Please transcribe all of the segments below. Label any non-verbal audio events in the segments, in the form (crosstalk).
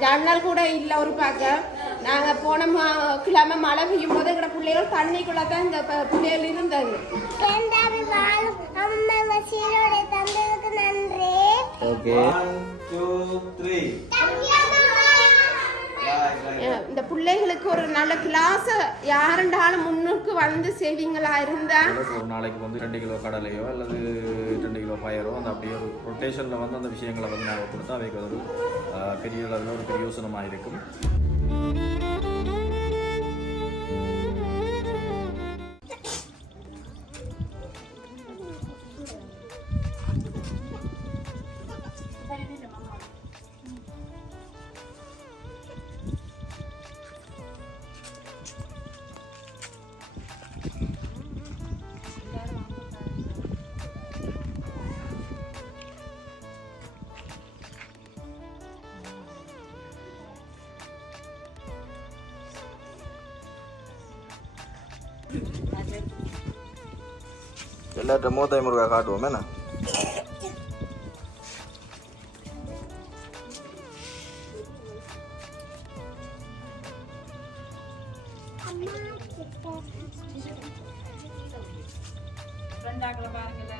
ஜன்னல் கூட இல்லை ஒரு பார்க்க நாங்கள் போன மா- கிழமை மழை பெய்யும் போது எங்களோட பிள்ளைகள் தண்ணிக்குள்ளே தான் இந்த பிள்ளைகள் தந்ததுக்கு நன்றி. இந்த பிள்ளைகளுக்கு ஒரு நல்ல கிளாஸ் யாருண்டாலும் முன்னுக்கு வந்து செய்வீங்களா இருந்தா? ஒரு நாளைக்கு வந்து ரெண்டு கிலோ கடலையோ அல்லது ரெண்டு கிலோ பயரோ அந்த அப்படியே ஒரு ரொட்டேஷனில் வந்து அந்த விஷயங்களை வந்து நாங்கள் கொடுத்தா அவைக்கு ஒரு பெரிய அளவில் ஒரு பிரயோசனமாக இருக்கும். એટલે મોદાઈ મુર્ગા કાઢવો મેં ને ઠંડા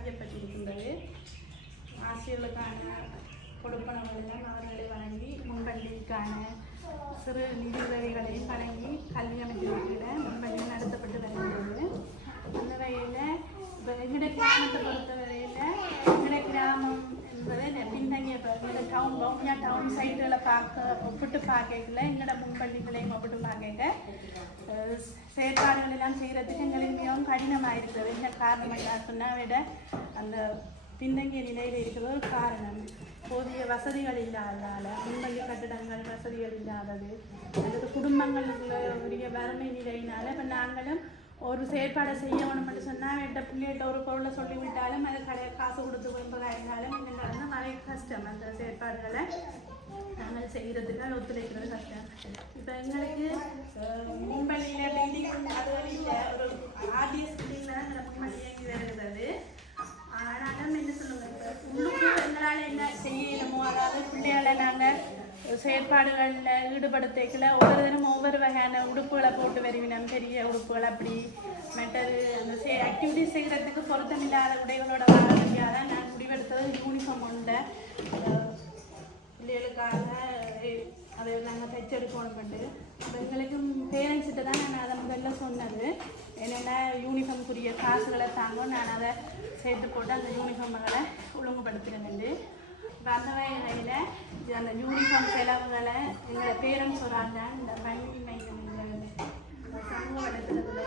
முன்பள்ளிகள் அதிகப்பட்டிருக்கின்றது ஆசிரியர்களுக்கான கொடுப்பனங்கள் எல்லாம் அவர்களை வழங்கி முன்பள்ளிக்கான சிறு நிதி உதவிகளையும் வழங்கி கல்வி அமைச்சர்கள் முன்பள்ளி நடத்தப்பட்டு வருகிறது அந்த வகையில் இப்போ எங்களுடைய கிராமத்தை பொறுத்த வரையில் எங்களுடைய கிராமம் என்பது இந்த பின்தங்கிய எங்களோட டவுன் பவுனியா டவுன் சைடுகளை பார்க்க ஒப்பிட்டு பார்க்கல எங்களோட முன்பள்ளிகளையும் ஒப்பிட்டு பார்க்க அஹ் செயற்பாடுகள் எல்லாம் செய்கிறதுக்கு எங்களுக்கு மிகவும் கடினமாக இருக்கிறது என்ன காரணம் சொன்னால் விட அந்த பின்தங்கிய நிலையில் இருக்கிற ஒரு காரணம். போதிய வசதிகள் இல்லாததால் முன்பள்ளி கட்டிடங்கள் வசதிகள் இல்லாதது அல்லது குடும்பங்களுடைய வறுமை நிலையினால் இப்போ நாங்களும் ஒரு செயற்பாடை செய்யணும் செய்யணும்னு சொன்னால் எட்ட பிள்ளைகிட்ட ஒரு பொருளை சொல்லி விட்டாலும் அதை கடை காசு கொடுத்து கொண்டாலும் எங்களால் நிறைய கஷ்டம். அந்த செயற்பாடுகளை நாங்கள் செய்கிறதுக்கு ஒத்துழைக்கிறது கஷ்டம் இப்போ எங்களுக்கு அஹ், முன்பள்ளியில் பெயிண்டிங் அது இல்லை ஒரு ஆர்டிஎஸ் பில்டிங்கில் தான் எங்களை முன்பள்ளி இயங்கி வருகிறது ஆனாலும் என்ன சொல்லுங்க இப்போ? எங்களால் என்ன செய்யணுமோ அதாவது பிள்ளைகளை நாங்கள் செயற்பாடுகளில் ஈடுபடுத்திக்கல ஒவ்வொரு தினம் ஒவ்வொரு வகையான உடுப்புகளை போட்டு வருவினோம். பெரிய உடுப்புகள் அப்படி மற்றது அந்த ஆக்டிவிட்டிஸ் செய்கிறதுக்கு பொருத்தமில்லாத உடைகளோட வர முடியாத நான் முடிவெடுத்தது. யூனிஃபார்ம் உண்டை. பிள்ளைகளுக்காக அதை நாங்கள் தைச்செடுக்கணும் பண்ணிட்டு அப்போ எங்களுக்கு பேரண்ட்ஸ்கிட்ட தான் நான் அதை முதல்ல சொன்னது. என்னென்ன யூனிஃபார்முக்குரிய காசுகளை தாங்க நான் அதை சேர்த்து போட்டு அந்த யூனிஃபார்ம்களை ஒழுங்குபடுத்துகிறேன் இப்போ அந்த வகையில் அந்த யூனிஃபார்ம் செலவுகளை எங்களை பேரண்ட்ஸ் வராங்க இந்த வங்கி மையம் இந்த சமூக வளர்த்துறதுல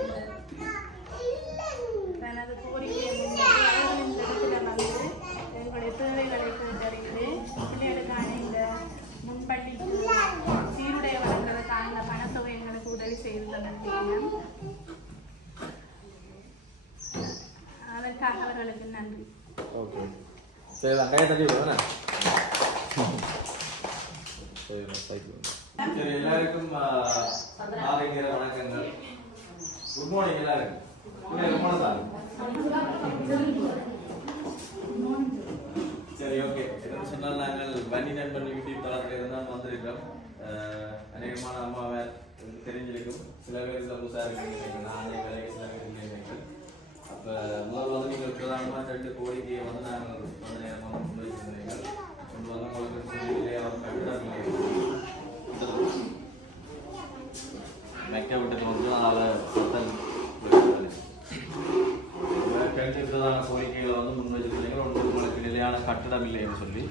தனது கோரிக்கையை முன்வைத்து அவர்கள் இந்த இடத்துல வந்து எங்களுடைய தேவைகளை கேட்டறிந்து பிள்ளைகளுக்கான இந்த முன்பள்ளிக்கு சீருடை வழங்குறதுக்கான இந்த பணத்தொகை எங்களுக்கு உதவி செய்து தந்திருக்கீங்க அதற்காக அவர்களுக்கு நன்றி. ஓகே. சரி நான் கையை தட்டி விடுவேண்ணே சரி சரி எல்லாருக்கும் ஆரோக்கிய வணக்கங்கள். குட் மார்னிங் எல்லாருக்கும். குட் மார்னிங் சரி ஓகே என்னன்னு சொன்னால் நாங்கள் வன்னி நண்பன் யூடியூப் தளத்தில் இருந்தால் வந்திருக்கிறோம். அநேகமான அம்மாவை தெரிஞ்சிருக்கும். சில பேர் இதில் புதுசாக ரெண்டு கோடிக்கு வந்து நாங்கள் வந்த நேரமாக கொண்டு வைத்திருந்தீர்கள் கொண்டு வந்து உங்களுக்கு இல்லை அவர் கட்டிடம் மெக்க விட்டது வந்து அதில் சத்தம் கோரிக்கைகளை வந்து முன் வச்சிருக்கீங்க உங்களுக்கு நிலையான கட்டிடம் இல்லைன்னு சொல்லி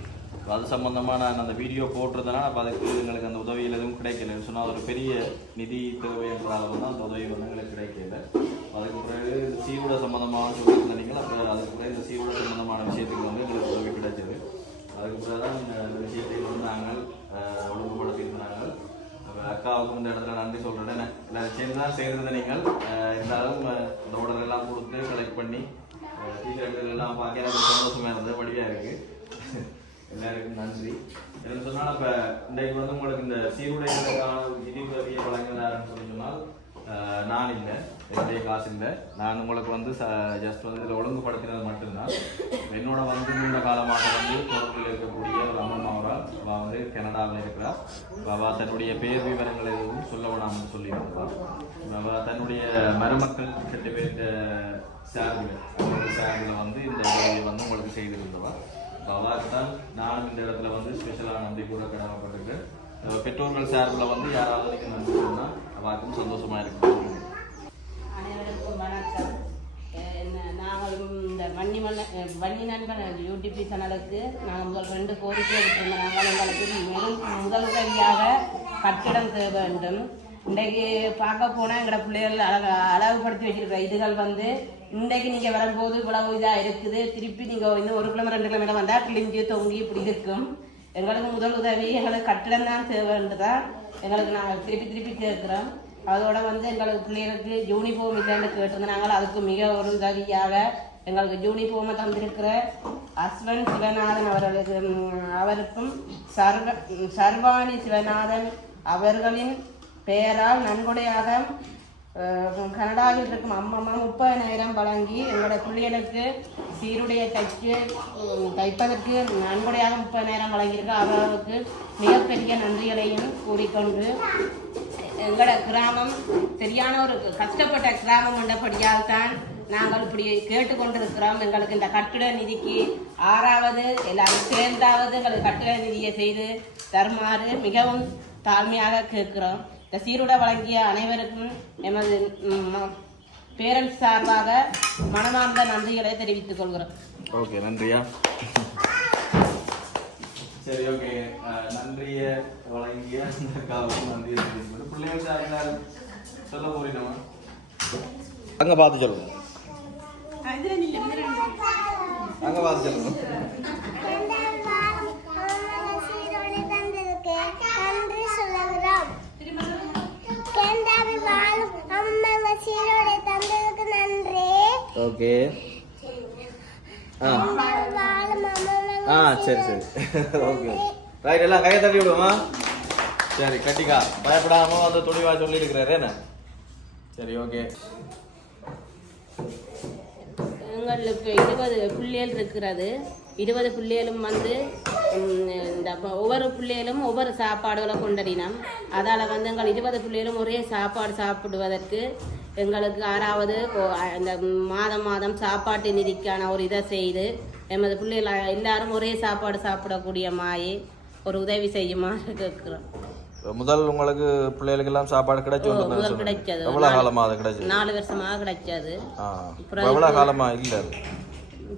அது சம்மந்தமாக நான் அந்த வீடியோ போட்டிருந்தேன்னா அப்போ அதுக்கு எங்களுக்கு அந்த உதவியில் எதுவும் கிடைக்கலன்னு சொன்னால் ஒரு பெரிய நிதி தேவை என்றதால் வந்து அந்த உதவி வந்து எங்களுக்கு கிடைக்கல அதுக்கு பிறகு தீவிர சம்மந்தமாக சொல்லி அதுக்குள்ளே இந்த சீருட சம்பந்தமான விஷயத்துக்கு வந்து எங்களுக்கு உதவி கிடைச்சது. அதுக்கு பிறகு தான் இந்த விஷயத்தை வந்து நாங்கள் அஹ், ஒழுங்குபடுத்தியிருந்தாங்க அக்காவுக்கும் இந்த இடத்துல நன்றி சொல்கிறேன் எல்லாரும் சேர்ந்து தான் செய்திருந்த நீங்கள். இருந்தாலும் இந்த order எல்லாம் கொடுத்து கலெக்ட் பண்ணி டீச்சர்கள் எல்லாம் பார்க்க எனக்கு சந்தோஷமா இருந்தது. வழியாக இருக்குது எல்லாருக்கும் நன்றி. என்ன சொன்னால் இப்போ இன்றைக்கு வந்து உங்களுக்கு இந்த சீருடைகளுக்கான நிதி உதவியை வழங்கினாருன்னு சொல்லி சொன்னால் நான் இல்லை. என்னுடைய காசு இல்லை. நான் உங்களுக்கு வந்து ஜஸ்ட் வந்து இதில் ஒழுங்குபடுத்தினது மட்டும்தான். என்னோட வந்து நீண்ட காலமாக வந்து தொடர்பில் இருக்கக்கூடிய ஒரு அம்மம்மா அவள் வந்து கனடாவில் இருக்கிறார். அவள் தன்னுடைய பேர் விவரங்கள் எதுவும் சொல்ல வேணாம்னு சொல்லியிருந்தாள் அவள் தன்னுடைய மருமக்கள் ரெண்டு பேர்த்த சார்பில் அவங்களோட சார்பில் வந்து இந்த உதவியை வந்து உங்களுக்கு செய்திருந்தவா அவாக்கு தான் நானும் இந்த இடத்துல வந்து ஸ்பெஷலாக நம்பி கூட கடமைப்பட்டிருக்கேன். பெற்றோர்கள் சார்பில் வந்து யாராவது நீங்கள் நன்றி சொன்னால் அவாக்கும் சந்தோஷமாக இருக்கும் அனைவருக்கும் வணக்கம் அஹ் நாங்களும் இந்த வன்னி மன்ன வன்னி நண்பன் யூடியூப் சேனலுக்கு நாங்கள் முதல் ரெண்டு கோரிக்கை விட்டுருந்தோம் நாங்கள் எங்களுக்கு முதல் முதலுதவியாக கட்டிடம் தேவை வேண்டும் இன்றைக்கு பார்க்க போனால் எங்களோட பிள்ளைகள் அழக அழகுபடுத்தி வச்சிருக்கிற இதுகள் வந்து இன்றைக்கு நீங்கள் வரும்போது இவ்வளவு இதாக இருக்குது திருப்பி நீங்கள் இன்னும் ஒரு கிலோமீட்டர் ரெண்டு கிலோமீட்டர் வந்தால் கிழிஞ்சு தொங்கி இப்படி இருக்கும் எங்களுக்கு முதல் உதவி எங்களுக்கு கட்டிடம் தான் தேவைன்றதான் எங்களுக்கு நாங்கள் திருப்பி திருப்பி கேட்குறோம். அதோட வந்து எங்களுக்கு பிள்ளைகளுக்கு யூனிஃபார்ம் இல்லைன்னு கேட்டிருந்தாங்க அதுக்கு மிக ஒரு உதவியாக எங்களுக்கு யூனிஃபார்மை தந்திருக்கிற அஸ்வன் சிவநாதன் அவர்களுக்கு அவருக்கும் சர்வ சர்வாணி சிவநாதன் அவர்களின் பெயரால் நன்கொடையாக கனடாவில் இருக்கும் அம்மம்மா முப்பதாயிரம் வழங்கி எங்களோட பிள்ளைகளுக்கு சீருடைய தைக்கு தைப்பதற்கு நன்கொடையாக முப்பதாயிரம் வழங்கியிருக்கோம் அவர்களுக்கு மிகப்பெரிய நன்றிகளையும் கூறிக்கொண்டு எங்களோட கிராமம் சரியான ஒரு கஷ்டப்பட்ட கிராமம் என்றபடியால் தான் நாங்கள் இப்படி கேட்டுக்கொண்டிருக்கிறோம். எங்களுக்கு இந்த கட்டிட நிதிக்கு ஆறாவது எல்லாரும் சேர்ந்தாவது எங்களுக்கு கட்டிட நிதியை செய்து தருமாறு மிகவும் தாழ்மையாக கேட்குறோம். இந்த சீருடை வழங்கிய அனைவருக்கும் எமது பேரண்ட்ஸ் சார்பாக மனமார்ந்த நன்றிகளை தெரிவித்துக் கொள்கிறோம். ஓகே நன்றியா? சரி ஓகே. நன்றிய வழங்கிய நன்றி பிள்ளைகள் சார்ந்தால் சொல்ல போறீங்கம்மா அங்க பார்த்து சொல்லுங்க. அங்க பார்த்து சொல்லுங்க. ஓகே. ஆ. ஆ சரி சரி. (laughs) ஓகே ரைட் எல்லாம் கையை தட்டி விடுமா சரி கட்டிக்கா. பயப்படாம வந்து துணிவா சொல்லி இருக்கிறாரு என்ன? சரி ஓகே. எங்களுக்கு இருபது பிள்ளைகள் இருக்கிறது. இருபது பிள்ளைகளும் வந்து இந்த ஒவ்வொரு பிள்ளைகளும் ஒவ்வொரு சாப்பாடுகளை கொண்டறினோம். அதால் வந்து எங்கள் இருபது பிள்ளைகளும் ஒரே சாப்பாடு சாப்பிடுவதற்கு எங்களுக்கு ஆறாவது அந்த மாதம் மாதம் சாப்பாட்டு நிதிக்கான ஒரு இதை செய்து எமது பிள்ளைகள் எல்லாரும் ஒரே சாப்பாடு சாப்பிடக்கூடிய மாயி ஒரு உதவி செய்யுமாறு கேட்குறோம். முதல் உங்களுக்கு பிள்ளைகளுக்கு எல்லாம் சாப்பாடு கிடைச்சு முதல் கிடைச்சது. எவ்வளவு காலமா அது கிடைச்சது? நாலு வருஷமாக கிடைச்சது அப்புறம் எவ்வளவு காலமா? இல்ல?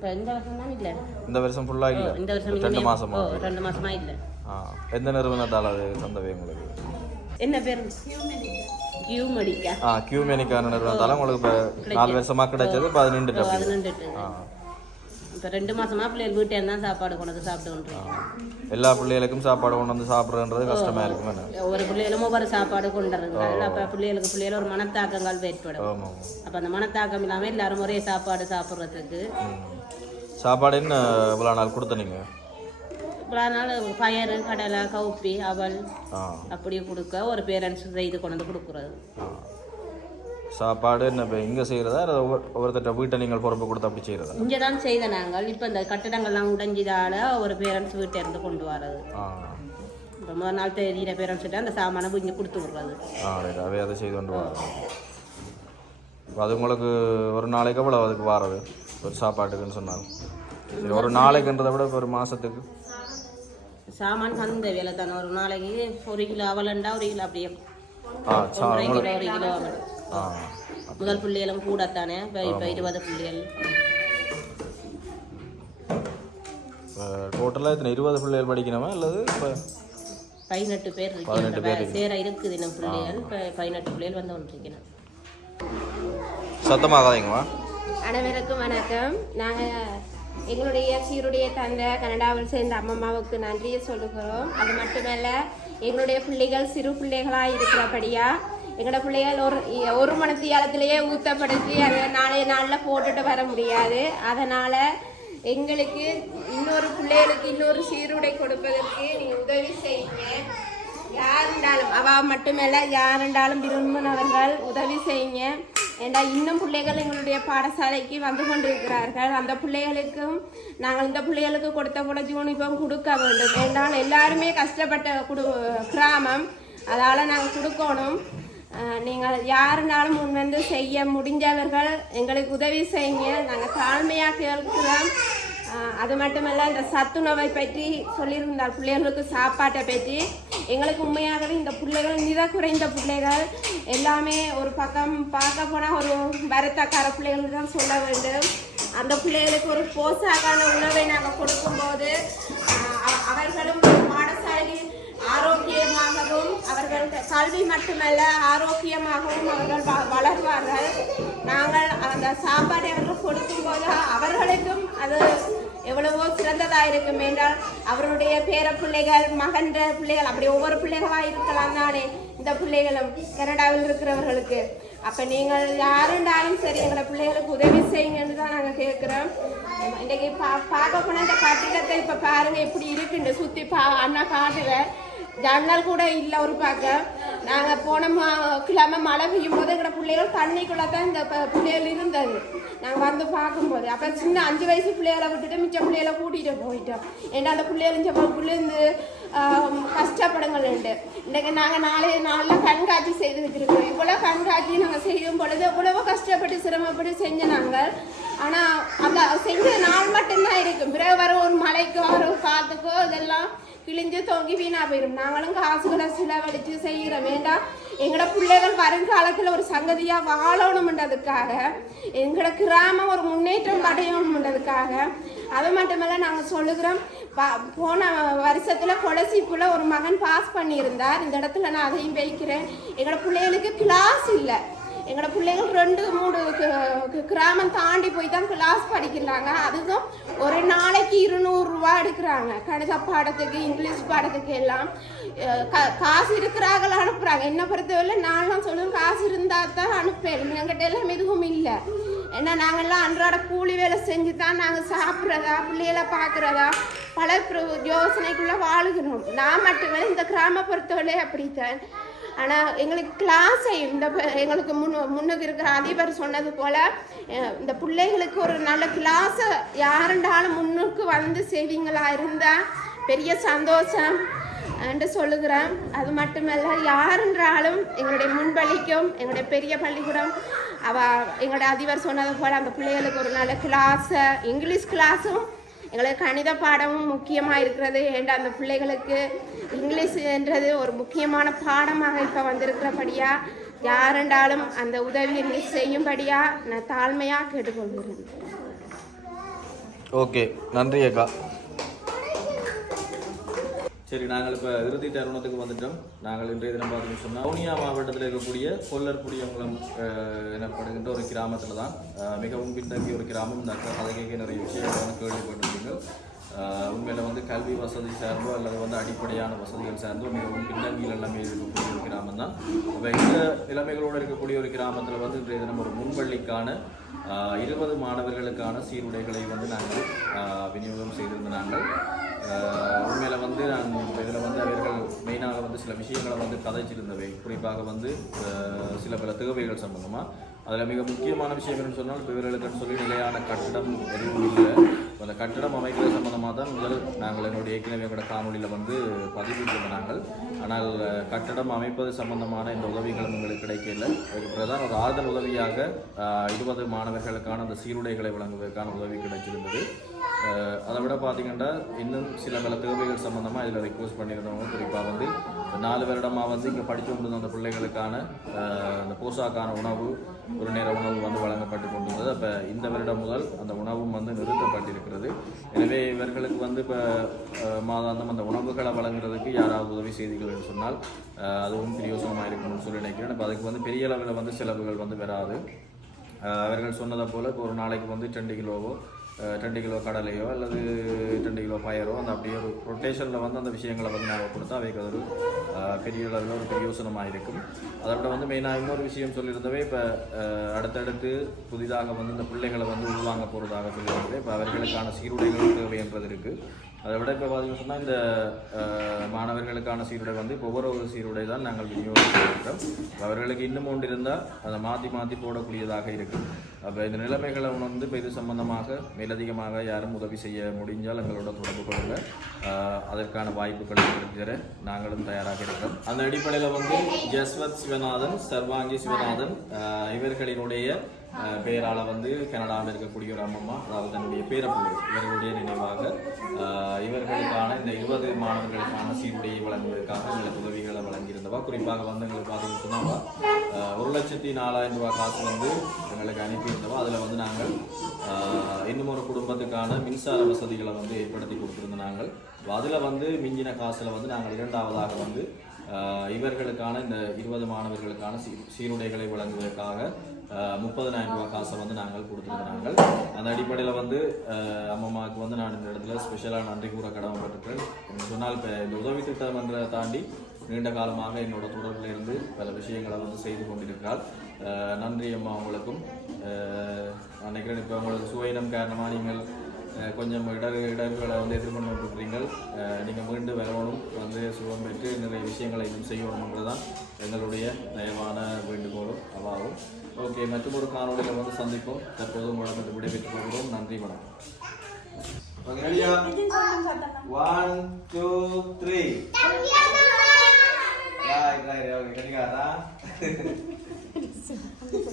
இப்போ இந்த வருஷம் தான் இல்லை இந்த வருஷம் ஃபுல்லா இல்ல இந்த வருஷம் ரெண்டு மாசமா ரெண்டு மாசமா இல்லை ஆ எந்த நிறுவனத்தால் அது தந்தவை உங்களுக்கு என்ன பேர் கியூ மெடிக்கா ஆ கியூமெனிக்கான நிறுவனத்தால உங்களுக்கு இப்போ நாலு வருஷமா கிடைச்சது இப்போ அது நின்றுட்டு அது அப்படி. நின்றுட்டு ஆ இப்போ ரெண்டு மாசமா பிள்ளைகள் வீட்டே தான் சாப்பாடு கொண்டு சாப்பிட்டு எல்லா பிள்ளைகளுக்கும் சாப்பாடு கொண்டு வந்து சாப்பிட்றன்றது கஷ்டமா இருக்கும் ஒவ்வொரு பிள்ளைகளும் ஒவ்வொரு சாப்பாடு கொண்டு வருகிறாங்க அப்போ பிள்ளைகளுக்கு பிள்ளைகள் ஒரு மனத்தாக்கங்கள் ஏற்படும். அப்போ அந்த மனத்தாக்கம் இல்லாமல் எல்லாரும் ஒரே சாப்பாடு சாப்பிட்றதுக்கு. சாப்பாடு என்ன இவ்வளோ நாள் கொடுத்த நீங்க? இவ்வளோ நாள் பயறு கடலை கவுப்பி அவல் ஆ. அப்படி கொடுக்க ஒரு பேரண்ட்ஸ் செய்து கொண்டு வந்து கொடுக்குறது. சாப்பாடு என்ன இப்போ இங்கே செய்கிறதா ஒவ்வொரு ஒவ்வொருத்தட்ட வீட்டை நீங்கள் பொறுப்பு கொடுத்து அப்படி செய்கிறதா இங்கே தான் செய்த நாங்கள். இப்போ இந்த கட்டிடங்கள்லாம் உடைஞ்சதால ஒரு பேரண்ட்ஸ் வீட்டை இருந்து கொண்டு வர்றது. ஆ. இப்போ முதல் நாள் தெரியிற பேரண்ட்ஸ் அந்த சாமானை இங்கே கொடுத்து விடுறது. ஆ அவை அதை செய்து கொண்டு வரோம் அது உங்களுக்கு ஒரு நாளைக்கு எவ்வளோ அதுக்கு வாரது? ஒரு சாப்பாட்டுக்குன்னு சொன்னாங்க ஒரு நாளைக்குன்றதை விட இப்ப ஒரு மாதத்துக்கு சாமான் அந்த வேலை தானே ஒரு நாளைக்கு ஒரு கிலோ அவலண்டா ஒரு கிலோ அப்படியே ஒரு கிலோ முதல் பிள்ளைகளும் கூடத்தானே? இப்போ இப்போ இருபது பிள்ளைகள். டோட்டலாக இத்தனை இருபது பிள்ளைகள் படிக்கணுமா அல்லது இப்போ பதினெட்டு பேர் பதினெட்டு பேர் இருக்கு சேர இருக்குது நம்ம பிள்ளைகள். இப்போ பதினெட்டு பிள்ளைகள் வந்து கொண்டிருக்கணும் சத்தமாகாதீங்கம்மா. அனைவருக்கும் வணக்கம். நாங்கள் எங்களுடைய சீருடைய தந்த கனடாவில் சேர்ந்த அம்மம்மாவுக்கு நன்றியை சொல்லுகிறோம். அது மட்டுமல்ல எங்களுடைய பிள்ளைகள் சிறு பிள்ளைகளாக இருக்கிறபடியா எங்களோட பிள்ளைகள் ஒரு ஒரு மணத்தியாலத்திலேயே ஊத்தப்படுத்தி அதை நாளைய நாளில் போட்டுட்டு வர முடியாது. அதனால் எங்களுக்கு இன்னொரு பிள்ளைகளுக்கு இன்னொரு சீருடை கொடுப்பதற்கு நீ உதவி செய்யுங்க. யாருண்டாலும் அவ மட்டுமல்ல யாருண்டாலும் விரும்பினவர்கள் உதவி செய்யுங்க. ஏண்டா இன்னும் பிள்ளைகள் எங்களுடைய பாடசாலைக்கு வந்து கொண்டிருக்கிறார்கள். அந்த பிள்ளைகளுக்கும் நாங்கள் இந்த பிள்ளைகளுக்கு கொடுத்த போல யூனிஃபார்ம் கொடுக்க வேண்டும். ஏன்னால் எல்லாருமே கஷ்டப்பட்ட குடு கிராமம். அதால் நாங்கள் கொடுக்கணும். நீங்கள் யாருனாலும் முன் வந்து செய்ய முடிஞ்சவர்கள் எங்களுக்கு உதவி செய்யுங்க. நாங்கள் தாழ்மையாக கேட்கிறோம். அது மட்டுமல்ல இந்த சத்துணவை பற்றி சொல்லியிருந்தார். பிள்ளைகளுக்கு சாப்பாட்டை பற்றி. எங்களுக்கு உண்மையாகவே இந்த பிள்ளைகள் நிற குறைந்த பிள்ளைகள் எல்லாமே ஒரு பக்கம் பார்க்க போனால் ஒரு வரத்தக்கார பிள்ளைகள் தான் சொல்ல வேண்டும். அந்த பிள்ளைகளுக்கு ஒரு போசாக்கான உணவை நாங்கள் கொடுக்கும்போது அவ- அவர்களும் பாடசாலையில் ஆரோக்கியமாகவும் அவர்கள் கல்வி மட்டுமல்ல ஆரோக்கியமாகவும் அவர்கள் வ- வளர்வார்கள். நாங்கள் அந்த சாப்பாடு அவர்கள் கொடுக்கும்போது அவர்களுக்கும் அது எவ்வளவோ சிறந்ததாக இருக்கும் என்றால் அவருடைய பேர பிள்ளைகள் மகன்ற பிள்ளைகள் அப்படி ஒவ்வொரு பிள்ளைகளாக இருக்கலாம் தானே இந்த பிள்ளைகளும் கனடாவில் இருக்கிறவர்களுக்கு. அப்போ நீங்கள் யாருண்டாலும் சரி எங்களோட பிள்ளைகளுக்கு உதவி செய்யுங்கன்னு தான் நாங்கள் கேட்குறோம். இன்றைக்கி பா பார்க்க போனால் இந்த கட்டிடத்தை இப்போ பாருங்கள் எப்படி இருக்குன்னு சுற்றி பா அண்ணா காட்டுவேன் ஜன்னல் கூட இல்லை ஒரு பார்க்க நாங்கள் போன கிழமை மழை பெய்யும் போது எங்களோட பிள்ளைகள் தண்ணிக்குள்ளே தான் இந்த பிள்ளைகள் இருந்தது. நாங்கள் வந்து பார்க்கும்போது. அப்போ சின்ன அஞ்சு வயசு பிள்ளைகளை விட்டுட்டு மிச்ச பிள்ளைகளை கூட்டிகிட்டு போயிட்டோம். ஏன்னா அந்த பிள்ளைகள் பிள்ளைந்து கஷ்டப்படுங்கள் உண்டு இன்றைக்கு நாங்கள் நாளைய நாளில் கண்காட்சி செய்து வச்சிருக்கோம் இவ்வளோ கண்காட்சி நாங்கள் செய்யும் பொழுது எவ்வளவோ கஷ்டப்பட்டு சிரமப்பட்டு செஞ்ச நாங்கள் ஆனால் அந்த செஞ்ச நாள் மட்டும்தான் இருக்கும். பிறகு வர ஒரு மழைக்கோ காத்துக்கோ இதெல்லாம் கிழிஞ்சு தொங்கி வீணா போயிடும் நாங்களும் காசுகளை செலவழித்து செய்கிறோம் வேண்டாம் எங்களோட பிள்ளைகள் வருங்காலத்தில் ஒரு சங்கதியாக வாழணும்ன்றதுக்காக எங்களோட கிராமம் ஒரு முன்னேற்றம் அடையணும்ன்றதுக்காக அது மட்டுமல்ல நாங்கள் சொல்லுகிறோம் போன வருஷத்தில் கொலசிப்புல ஒரு மகன் பாஸ் பண்ணியிருந்தார். இந்த இடத்துல நான் அதையும் வைக்கிறேன். எங்களோட பிள்ளைகளுக்கு கிளாஸ் இல்லை. எங்களோட பிள்ளைகள் ரெண்டு மூணு கிராமம் தாண்டி போய் தான் கிளாஸ் படிக்கிறாங்க. அதுதான் ஒரு நாளைக்கு இருநூறுரூவா எடுக்கிறாங்க. கணித பாடத்துக்கு இங்கிலீஷ் பாடத்துக்கு எல்லாம் கா- காசு இருக்கிறாங்கள அனுப்புகிறாங்க என்ன பொறுத்தவரை நான்லாம் சொல்லுவேன் காசு இருந்தால் தான் அனுப்பேன். எங்கிட்ட எல்லாம் எதுவும் இல்லை. ஏன்னா நாங்கள்லாம் அன்றாட கூலி வேலை செஞ்சு தான் நாங்கள் சாப்பிட்றதா பிள்ளைகளை பார்க்குறதா பல பிர- யோசனைக்குள்ளே வாழுகிறோம். நான் மட்டுமே இந்த கிராம அப்படித்தான். ஆனால் எங்களுக்கு கிளாஸை இந்த எங்களுக்கு முன் முன்னுக்கு இருக்கிற அதிபர் சொன்னது போல் இந்த பிள்ளைகளுக்கு ஒரு நல்ல கிளாஸை யாருண்டாலும் முன்னுக்கு வந்து செய்வீங்களா இருந்தால் பெரிய சந்தோஷம் என்று சொல்லுகிறேன். அது மட்டுமல்ல யாருன்றாலும் எங்களுடைய முன்பள்ளிக்கும் எங்களுடைய பெரிய பள்ளிக்கூடம் அவ எங்களுடைய அதிபர் சொன்னது போல் அந்த பிள்ளைகளுக்கு ஒரு நல்ல கிளாஸை இங்கிலீஷ் கிளாஸும் எங்களுக்கு கணித பாடமும் முக்கியமாக இருக்கிறது. ஏன்டா அந்த பிள்ளைகளுக்கு இங்கிலீஷ் என்றது ஒரு முக்கியமான பாடமாக இப்போ வந்திருக்கிறபடியா யாரெண்டாலும் அந்த உதவியை நீ செய்யும்படியா நான் தாழ்மையாக கேட்டுக்கொள்கிறேன். ஓகே நன்றி அக்கா. சரி நாங்கள் இப்போ இறுதி தருணத்துக்கு வந்துட்டோம். நாங்கள் இன்றைய தினம் பார்த்தீங்கன்னு சொன்னால் வவுனியா மாவட்டத்தில் இருக்கக்கூடிய கொல்லர்புடியங்குளம் எனப்படுகின்ற ஒரு கிராமத்தில் தான் மிகவும் பின்தங்கிய ஒரு கிராமம். இந்த அக்கா கதை கேட்க நிறைய விஷயங்கள் கேள்விப்பட்டிருக்கீங்க. உண்மையில் வந்து கல்வி வசதி சார்ந்தோ அல்லது வந்து அடிப்படையான வசதிகள் சார்ந்தோ மிகவும் பின்னணியில் எல்லாமே இருக்கக்கூடிய ஒரு கிராமம் தான் இப்போ இந்த நிலைமைகளோடு இருக்கக்கூடிய ஒரு கிராமத்தில் வந்து இன்றைய தினம் ஒரு முன்பள்ளிக்கான இருபது மாணவர்களுக்கான சீருடைகளை வந்து நாங்கள் விநியோகம் செய்திருந்த நாங்கள். உண்மையில் வந்து நான் இதில் வந்து அவர்கள் மெயினாக வந்து சில விஷயங்களை வந்து கதைச்சிருந்தவை. குறிப்பாக வந்து சில பல தேவைகள் சம்பந்தமாக அதில் மிக முக்கியமான விஷயம் என்னன்னு சொன்னால் இப்போ இவர்களுக்குன்னு சொல்லி நிலையான கட்டடம் எதுவும் இல்லை. அந்த கட்டடம் அமைக்கிறது சம்மந்தமாக தான் முதல் நாங்கள் என்னுடைய ஏற்கனவே எங்களோட காணொலியில் வந்து பதிவிட்டிருந்த நாங்கள் ஆனால் கட்டடம் அமைப்பது சம்பந்தமான இந்த உதவிகளும் எங்களுக்கு கிடைக்கல அதுக்கு பிரதான ஒரு ஆறுதல் உதவியாக இருபது மாணவர்களுக்கான அந்த சீருடைகளை வழங்குவதற்கான உதவி கிடைச்சிருந்தது. அதை விட பார்த்தீங்கன்னா இன்னும் சில பல தேவைகள் சம்மந்தமாக இதில் ரெக்வஸ்ட் பண்ணியிருந்தவங்க குறிப்பாக வந்து நாலு வருடமாக வந்து இங்கே படித்து கொண்டு அந்த பிள்ளைகளுக்கான அந்த போசாக்கான உணவு ஒரு நேர உணவு வந்து வழங்கப்பட்டு கொண்டிருந்தது. அப்போ இந்த வருடம் முதல் அந்த உணவும் வந்து நிறுத்தப்பட்டிருக்கிறது. எனவே இவர்களுக்கு வந்து இப்போ மாதாந்தம் அந்த உணவுகளை வழங்குறதுக்கு யாராவது உதவி செய்தீர்கள் என்று சொன்னால் அதுவும் பிரயோசனமாக இருக்கணும்னு சொல்லி நினைக்கிறேன். இப்போ அதுக்கு வந்து பெரிய அளவில் வந்து செலவுகள் வந்து வராது. அவர்கள் சொன்னதை போல் இப்போ ஒரு நாளைக்கு வந்து ரெண்டு கிலோவோ ரெண்டு கிலோ கடலையோ அல்லது ரெண்டு கிலோ பயரோ அந்த அப்படியே ஒரு ரொட்டேஷனில் வந்து அந்த விஷயங்களை வந்து நாங்கள் கொடுத்தா அவைக்கு ஒரு பெரிய அளவில் ஒரு பிரயோசனமாக இருக்கும். அதை விட வந்து மெயினாக இன்னொரு விஷயம் சொல்லியிருந்தவே இப்போ அடுத்தடுத்து புதிதாக வந்து இந்த பிள்ளைகளை வந்து உள்வாங்க போகிறதாக சொல்லியிருந்தது இப்போ அவர்களுக்கான சீருடைகள் தேவைன்றது இருக்குது அதை விட இப்போ பார்த்தீங்கன்னு சொன்னால் இந்த மாணவர்களுக்கான சீருடை வந்து இப்போ ஒவ்வொரு ஒரு சீருடை தான் நாங்கள் விநியோகிக்கிறோம் அவர்களுக்கு இன்னும் ஒன்று இருந்தால் அதை மாற்றி மாற்றி போடக்கூடியதாக இருக்கும். அப்போ இந்த நிலைமைகளை உணர்ந்து இப்போ இது சம்பந்தமாக மேலதிகமாக யாரும் உதவி செய்ய முடிஞ்சால் எங்களோட தொடர்பு கொள்ளுங்க. அதற்கான வாய்ப்புகள் கிடைக்கிற நாங்களும் தயாராக இருக்கிறோம். அந்த அடிப்படையில் வந்து ஜஸ்வத் சிவநாதன் சர்வாங்கி சிவநாதன் இவர்களினுடைய பெயரால் வந்து கனடாவில் இருக்கக்கூடிய ஒரு அம்மம்மா அதாவது தன்னுடைய பேரப்பிள்ளை இவர்களுடைய நினைவாக இவர்களுக்கான இந்த இருபது மாணவர்களுக்கான சீருடையை வழங்குவதற்காக எங்களுக்கு உதவிகளை வழங்கியிருந்தவா. குறிப்பாக வந்து எங்களுக்கு பார்த்தீங்கன்னு ஒரு லட்சத்தி நாலாயிரம் ரூபாய் காசு வந்து எங்களுக்கு அனுப்பியிருந்தவா. அதில் வந்து நாங்கள் இன்னும் ஒரு குடும்பத்துக்கான மின்சார வசதிகளை வந்து ஏற்படுத்தி கொடுத்துருந்தோம் நாங்கள். அதில் வந்து மிஞ்சின காசில் வந்து நாங்கள் இரண்டாவதாக வந்து இவர்களுக்கான இந்த இருபது மாணவர்களுக்கான சீ சீருடைகளை வழங்குவதற்காக முப்பதனாயிரம் ரூபாய் காசை வந்து நாங்கள் கொடுத்துருந்தாங்க அந்த அடிப்படையில் வந்து அம்மாவுக்கு வந்து நான் இந்த இடத்துல ஸ்பெஷலாக நன்றி கூற கடமைப்பட்டிருக்கேன் சொன்னால் இப்போ இந்த உதவி திட்டம் என்ற தாண்டி நீண்ட காலமாக என்னோட தொடர்பில் இருந்து பல விஷயங்களை வந்து செய்து கொண்டிருக்கிறார். நன்றி அம்மா உங்களுக்கும். நினைக்கிறேன் இப்போ உங்களுக்கு சுவையினம் காரணமாக நீங்கள் கொஞ்சம் இடர் இடர்களை வந்து எதிர்கொண்டிருக்கிறீங்க நீங்கள் மீண்டும் வரணும் வந்து சுகம் பெற்று நிறைய விஷயங்களை இன்னும் செய்யணுன்றது தான் எங்களுடைய தயவான வேண்டுகோளும் அவாவும். ஓகே மற்றும் ஒரு காணொலியில் வந்து சந்திப்போம் தற்போது உங்களுக்கு விடைபெற்றுக் கொள்கிறோம் நன்றி வணக்கம் ஓகே ரெடியா one two three right right okay கண்டிக்காதா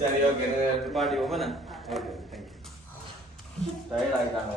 சரி ஓகே பாட்டி Omana okay thank you tired ஆகிட்டாங்க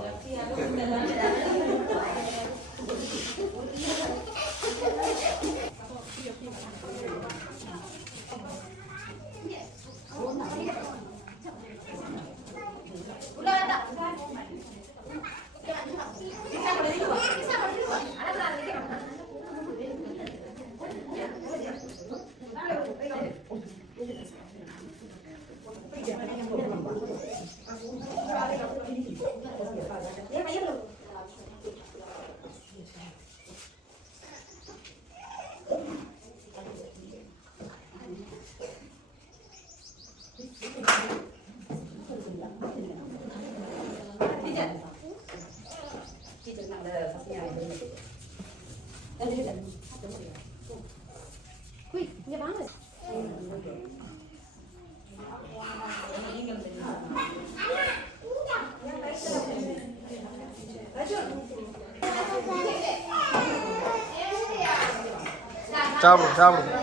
Qui, andiamo avanti. Ciao, ciao.